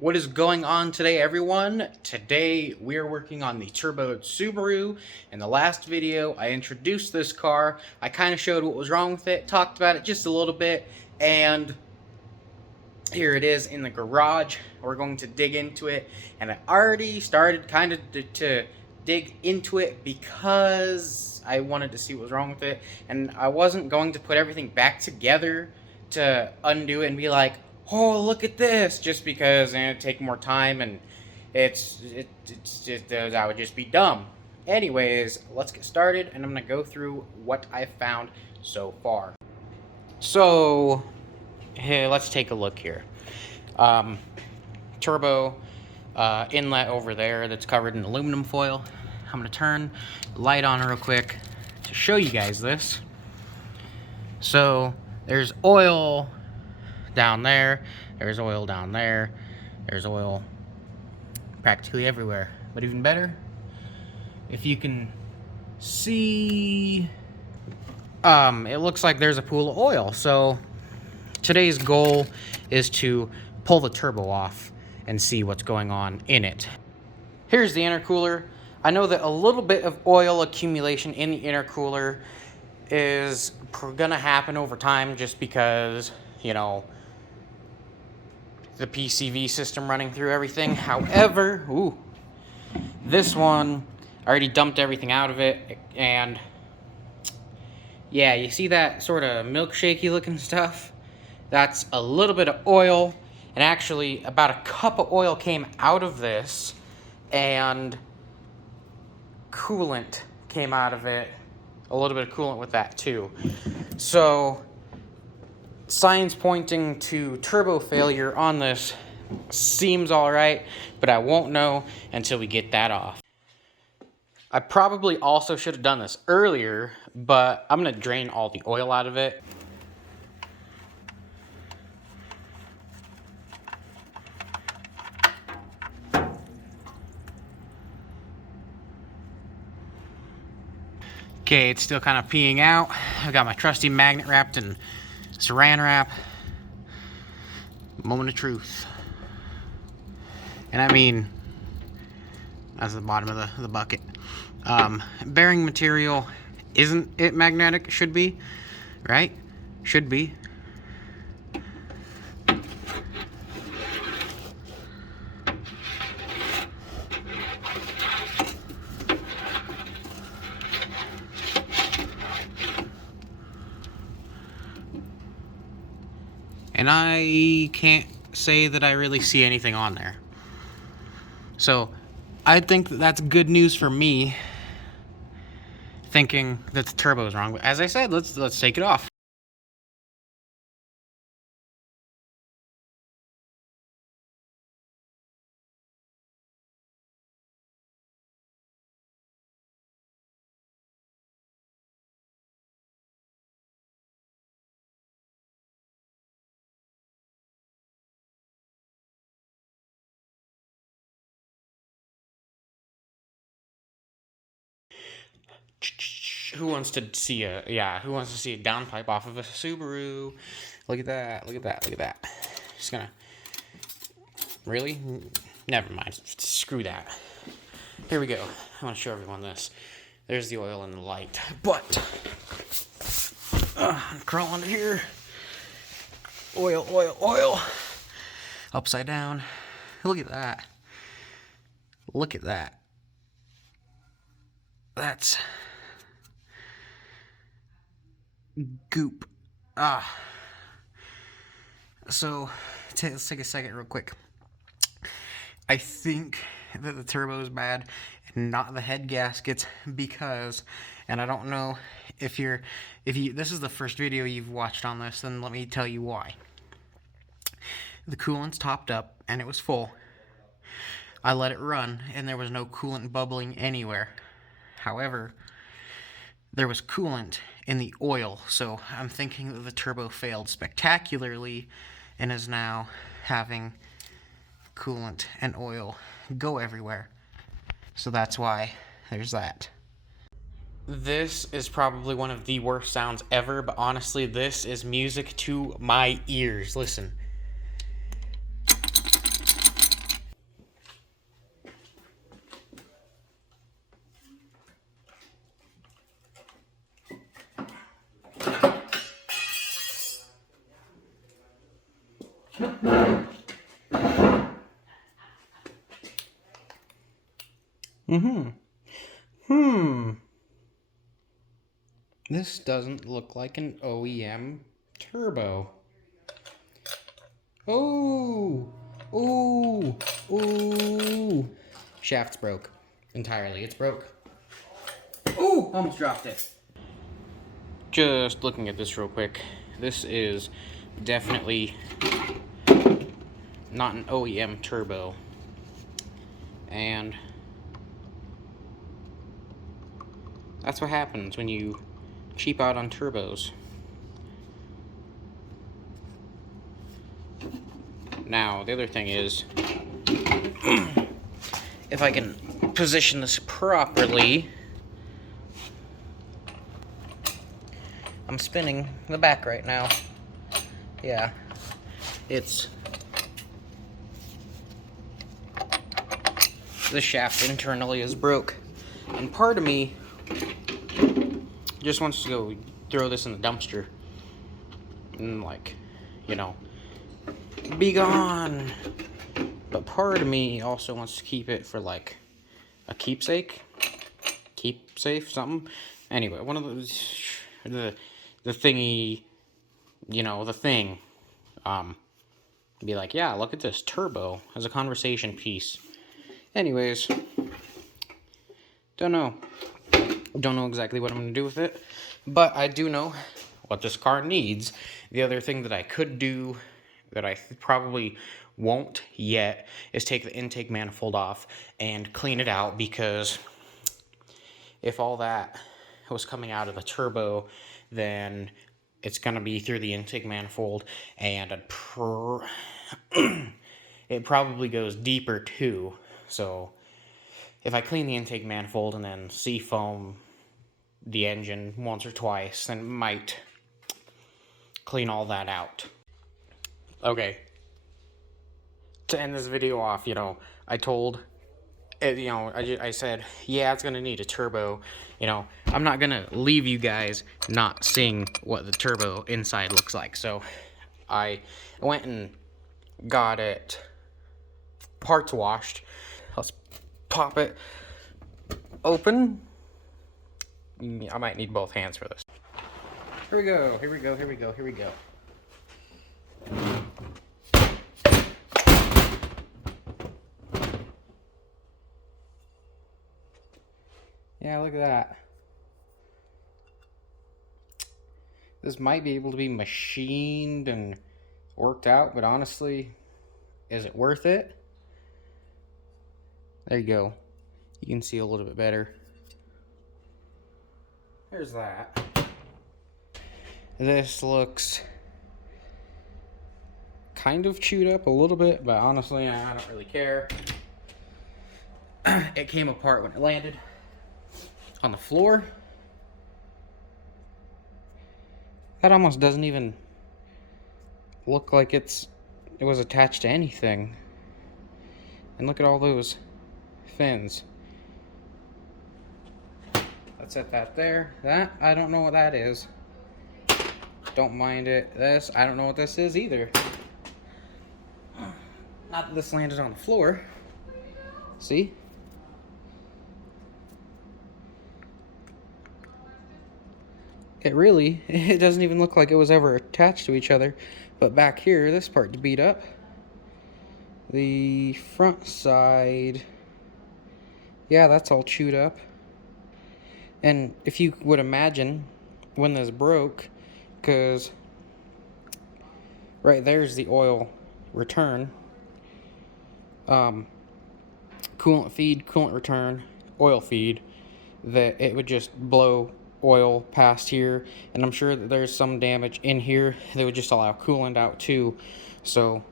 What is going on today, everyone? Today we are working on the turboed Subaru. In the last video, I introduced this car. I kind of showed what was wrong with it, talked about it just a little bit, and here it is in the garage. We're going to dig into it, and I already started kind of to dig into it because I wanted to see what was wrong with it, and I wasn't going to put everything back together to undo it and be like, oh, look at this, just because it'd take more time, and it's just, that would just be dumb. Anyways, let's get started, and I'm gonna go through what I've found so far. So, hey, let's take a look here. Turbo inlet over there that's covered in aluminum foil. I'm gonna turn the light on real quick to show you guys this. So, there's oil down there, there's oil down there, there's oil practically everywhere. But even better, if you can see, it looks like there's a pool of oil. So today's goal is to pull the turbo off and see what's going on in it. Here's the intercooler. I know that a little bit of oil accumulation in the intercooler is gonna happen over time just because, you know, the PCV system running through everything. However, this one, I already dumped everything out of it, and yeah, you see that sort of milkshakey looking stuff? That's a little bit of oil, and actually about a cup of oil came out of this, and coolant came out of it, a little bit of coolant with that too. So signs pointing to turbo failure on this seems all right, but I won't know until we get that off. I probably also should have done this earlier, but I'm gonna drain all the oil out of it. Okay, it's still kind of peeing out. I got my trusty magnet wrapped in saran wrap. Moment of truth. And I mean, that's the bottom of the bucket. Bearing material, isn't it magnetic? Should be, right? Should be. And I can't say that I really see anything on there. So I think that that's good news for me, thinking that the turbo is wrong. But as I said, let's take it off. Who wants to see a downpipe off of a Subaru? Look at that, look at that, look at that. Just gonna, really? Never mind, screw that. Here we go. I want to show everyone this. There's the oil and the light, but crawl under here. Oil, oil, oil. Upside down. Look at that. Look at that. That's goop. So let's take a second real quick. I think that the turbo is bad and not the head gaskets because, and I don't know if you this is the first video you've watched on this, then let me tell you why. The coolant's topped up and it was full. I let it run and there was no coolant bubbling anywhere. However, there was coolant in the oil, so I'm thinking that the turbo failed spectacularly and is now having coolant and oil go everywhere. So that's why there's that. This is probably one of the worst sounds ever, but honestly, this is music to my ears. Listen. This doesn't look like an OEM turbo. Oh! Ooh! Ooh! Shaft's broke. Entirely. It's broke. Ooh! Almost dropped it. Just looking at this real quick. This is definitely not an OEM turbo. And that's what happens when you cheap out on turbos. Now, the other thing is, if I can position this properly, I'm spinning the back right now. Yeah, it's the shaft internally is broke, and part of me just wants to go throw this in the dumpster and, like, you know, be gone. But part of me also wants to keep it for, like, a keepsake, keep safe, something. Anyway, one of those, the thingy, you know, the thing, be like, yeah, look at this turbo as a conversation piece. Anyways, don't know exactly what I'm gonna do with it, but I do know what this car needs. The other thing that I could do that I probably won't yet is take the intake manifold off and clean it out, because if all that was coming out of the turbo, then it's gonna be through the intake manifold, and it probably goes deeper too. So if I clean the intake manifold and then seafoam the engine once or twice, then it might clean all that out. Okay, to end this video off, you know, I told it, you know, I said, yeah, it's gonna need a turbo. You know, I'm not gonna leave you guys not seeing what the turbo inside looks like. So I went and got it parts washed. Let's pop it open. I might need both hands for this. Here we go, here we go, here we go, here we go. Yeah, look at that. This might be able to be machined and worked out, but honestly, is it worth it? There you go. You can see a little bit better. There's that. This looks kind of chewed up a little bit, but honestly, I don't really care. It came apart when it landed on the floor. That almost doesn't even look like it was attached to anything. And look at all those fins. Let's set that there. That, I don't know what that is. Don't mind it. This, I don't know what this is either. Not that this landed on the floor. See? It doesn't even look like it was ever attached to each other. But back here, this part beat up. The front side, yeah, that's all chewed up. And if you would imagine when this broke, because right there's the oil return, coolant feed, coolant return, oil feed, that it would just blow oil past here, and I'm sure that there's some damage in here that would just allow coolant out too. So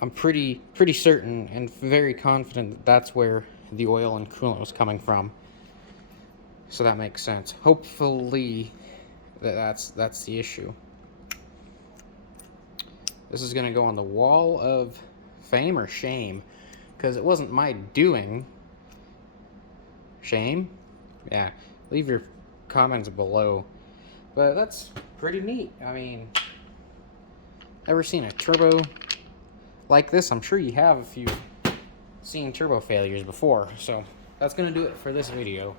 I'm pretty certain and very confident that that's where the oil and coolant was coming from. So that makes sense. Hopefully that's the issue. This is gonna go on the wall of fame or shame, because it wasn't my doing. Shame? Yeah, leave your comments below. But that's pretty neat. I mean, ever seen a turbo like this? I'm sure you have if you seen turbo failures before. So that's gonna do it for this video,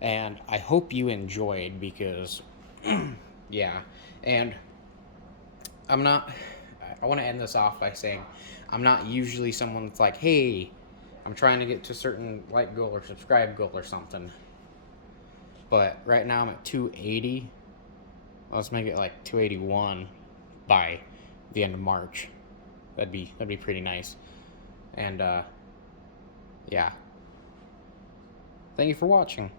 and I hope you enjoyed, because yeah. And I want to end this off by saying I'm not usually someone that's like, hey, I'm trying to get to a certain like goal or subscribe goal or something. But right now I'm at 280. Let's make it like 281 by the end of March. That'd be pretty nice. And yeah. Thank you for watching.